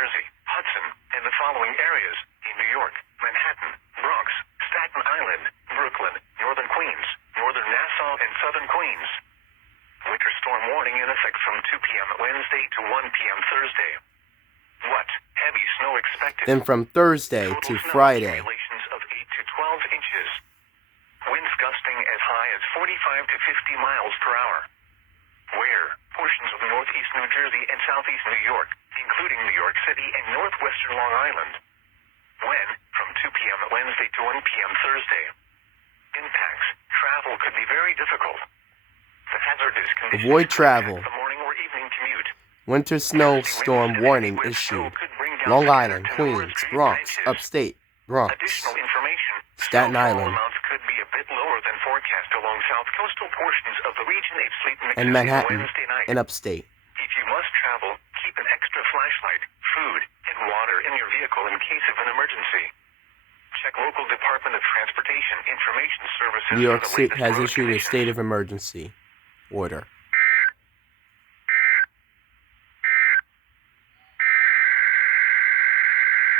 Jersey, Hudson, and the following areas in New York, Manhattan, Bronx, Staten Island, Brooklyn, Northern Queens, Northern Nassau, and Southern Queens. Winter storm warning in effect from 2 p.m. Wednesday to 1 p.m. Thursday. What? Heavy snow expected. Then from Thursday Total to snow Friday. accumulations of 8 to 12 inches. Winds gusting as high as 45 to 50 miles per hour. Where? Portions of northeast New Jersey and southeast New York, including New York City and northwestern Long Island. When? From 2 p.m. Wednesday to 1 p.m. Thursday. Impacts. Travel could be very difficult. The hazardous conditions Avoid could travel. impact the morning or evening commute. Winter snowstorm warning With snow issued. could bring down Long scattered Island, to numerous Queens, trees Bronx, and inches. upstate, Bronx, Additional information. Staten Snowfall Island, amounts could be a bit lower than forecast along south coastal portions of the region. A sleet mix and is Manhattan, Wednesday night. and upstate. If you must travel, keep an extra flashlight, food, and water in your vehicle in case of an emergency. Check local Department of Transportation Information Services. New York for the State latest has road issued a conditions. state of emergency order.